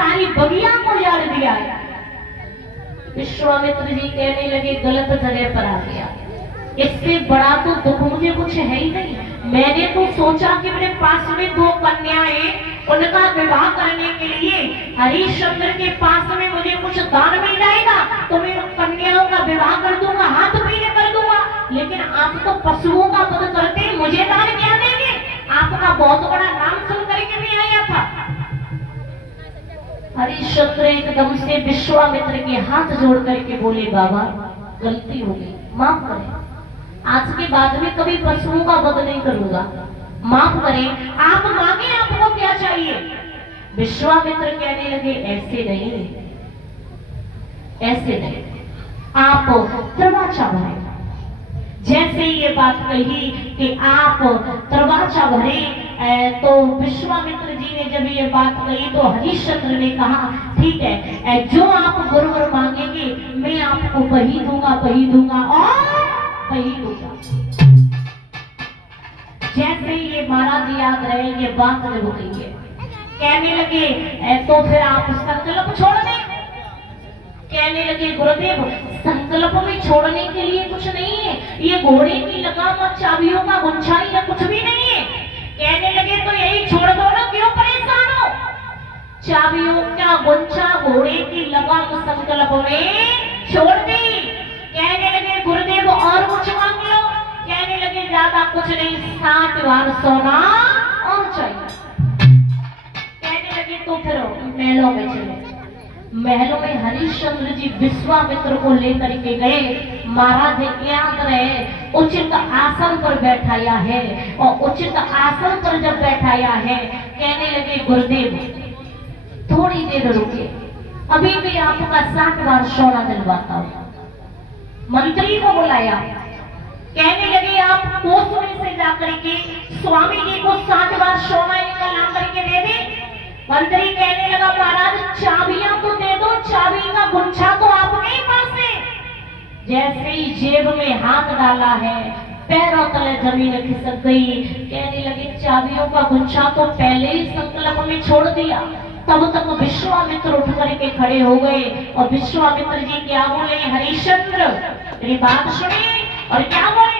सारी बगिया को उजाड़ दिया। विश्वामित्र जी कहने लगे गलत जगह पर आ गया, इससे बड़ा तो दुख मुझे कुछ है ही नहीं। मैंने तो सोचा कि मेरे पास में 2 कन्याएं, उनका विवाह करने के लिए हरिश्चंद्र के पास में मुझे कुछ दान मिल जाएगा तो मैं कन्याओं का विवाह कर दूंगा, हाथ पीछे कर दूंगा। लेकिन आप तो पशुओं का वध करते हैं, मुझे दान क्या देंगे? आपका बहुत बड़ा नाम सुन करके भी आया था। हरिश्चंद्र एकदम से विश्वामित्र के हाथ जोड़ करके बोले, बाबा गलती हो गई, माफ करें, आज के बाद में कभी पशुओं का वध नहीं करूंगा, माफ करें, आप मांगे आपको क्या चाहिए? विश्वामित्र कहने लगे ऐसे नहीं, ऐसे नहीं, आप त्रवाचा भरे। जैसे ये बात कही कि आप त्रवाचा भरे, तो विश्वामित्र जी ने जब ये बात कही तो हरिश्चंद्र ने कहा ठीक है, जो आप गुरुवर मांगेंगे मैं आपको वही दूंगा, वही दूंगा और वही दूंगा। जैसे ये महाराज याद रहे ये बात जब हो गई है, कहने लगे तो फिर आप संकल्प छोड़ दें। कहने लगे गुरुदेव संकल्प में छोड़ने के लिए कुछ नहीं है, ये घोड़े की लगाम और चाबियों का गुच्छा या कुछ भी नहीं है। कहने लगे तो यही छोड़ दो ना, क्यों परेशान हो? चाबियों का गुच्छा घोड़े की लगाम संकल्प में छोड़ दी। कहने लगे गुरुदेव और कुछ मांग लो। कहने लगे ज्यादा कुछ नहीं, 60 बार सोना और चाहिए। कहने लगे तो फिर महलों में चले। महलों में हरिश्चंद्र जी विश्वामित्र को लेकर के गए। महाराज याद रहे उचित आसन पर बैठाया है, और उचित आसन पर जब बैठाया है कहने लगे गुरुदेव थोड़ी देर रुके, अभी भी आपका 60 बार सोना दिलवाता हूं। मंत्री को बुलाया, कहने लगे आप कोष में से जाकर के स्वामी जी को 60 बार सोना इनका ला करके दे दे। मंत्री कहने लगा महाराज चाबियां तो दे दो, चाबी का गुच्छा तो आपके ही पास है। जैसे ही जेब में हाथ डाला है पैरों तले जमीन खिसक गई। कहने लगे चाबियों का गुच्छा तो पहले ही संकल्प में छोड़ दिया। तब तक विश्वामित्र उठ करके खड़े हो गए और विश्वामित्र जी क्या बोले, हरिश्चंद्र मेरी बात सुनिए। और क्या बोले,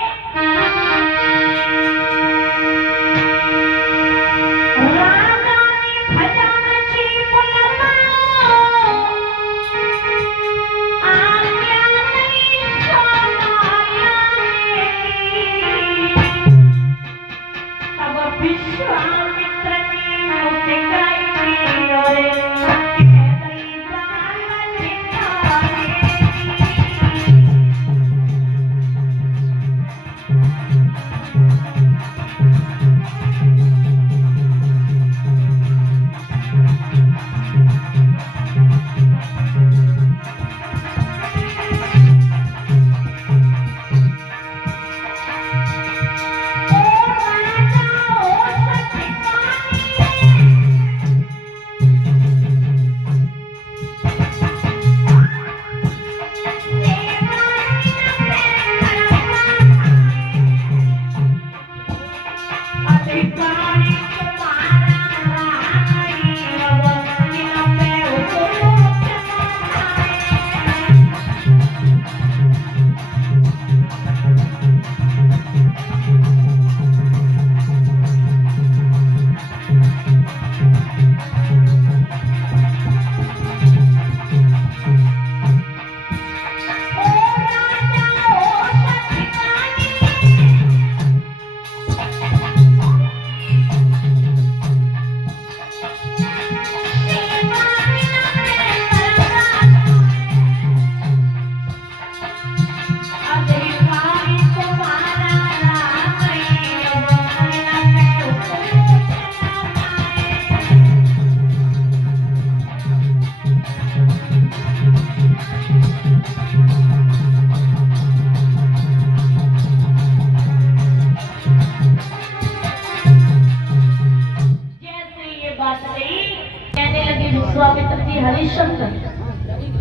विश्वामित्र जी हरिश्चंद्र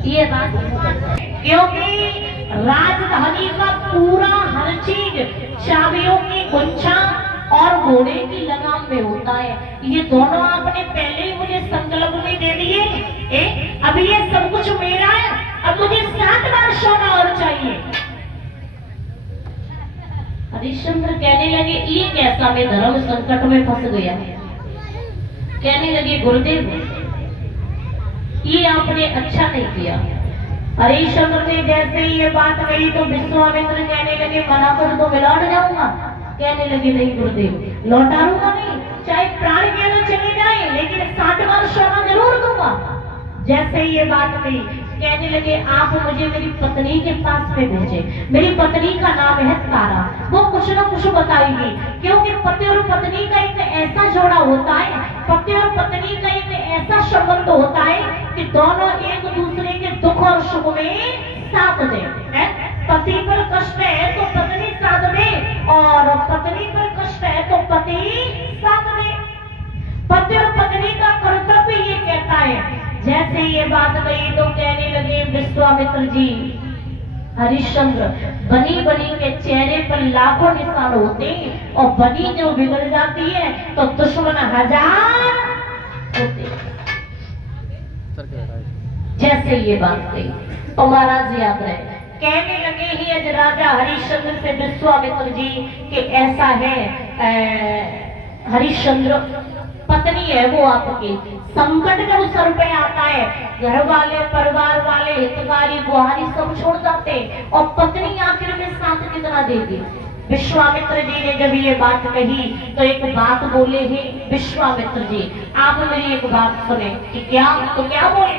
ये बात, क्योंकि राजधानी का पूरा हर चीज चाबियों की गुच्छा और घोड़े की लगाम में होता है। ये दोनों आपने पहले ही मुझे संकल्प में दे दिए। अभी ये सब कुछ मेरा है, अब मुझे 7 बार सोना और चाहिए। हरिश्चंद्र कहने लगे ये कैसा, मैं धर्म संकट में फंस गया। कहने लगे गुरुदेव ये आपने अच्छा नहीं किया। हरिश्चंद्र ने जैसे ही ये बात कही तो विश्वामित्र कहने लगे मना कर तो मैं लौट जाऊंगा। कहने लगे नहीं गुरुदेव लौटाऊंगा नहीं, चाहे प्राण कहना चले जाए लेकिन 7 बार सोना जरूर दूंगा। जैसे ही ये बात कही कहने लगे आप मुझे मेरी पत्नी के पास में भेजे, मेरी पत्नी का नाम है तारा, वो कुछ ना कुछ बताएगी। क्योंकि पति और पत्नी का एक ऐसा जोड़ा होता है, पति और पत्नी का एक ऐसा संबंध होता है कि दोनों एक दूसरे के दुख और सुख में साथ दें। पति पर कष्ट है तो पत्नी साथ दे, और पत्नी पर कष्ट है तो पति साथ दे। पति और पत्नी का कर्तव्य ये कहता है। जैसे ये बात कही तो कहने लगे विश्वामित्र जी हरिश्चंद्र बनी बनी के चेहरे पर लाखों निशान होते और बनी जो बिगड़ जाती है तो दुश्मन 1000 होते। जैसे ये बात कही तो महाराज याद रहे, कहने लगे ही आज राजा हरिश्चंद्र से विश्वामित्र जी कि ऐसा है हरिश्चंद्र पत्नी है वो आपकी, संकट जब सर पे आता है घर वाले परिवार वाले हितकारी गुहारी सब छोड़ जाते और पत्नी आखिर में साथ कितना देगी। विश्वामित्र जी ने जब ये बात कही तो एक बात बोले ही विश्वामित्र जी आप मेरी एक बात सुने कि क्या, तो क्या बोले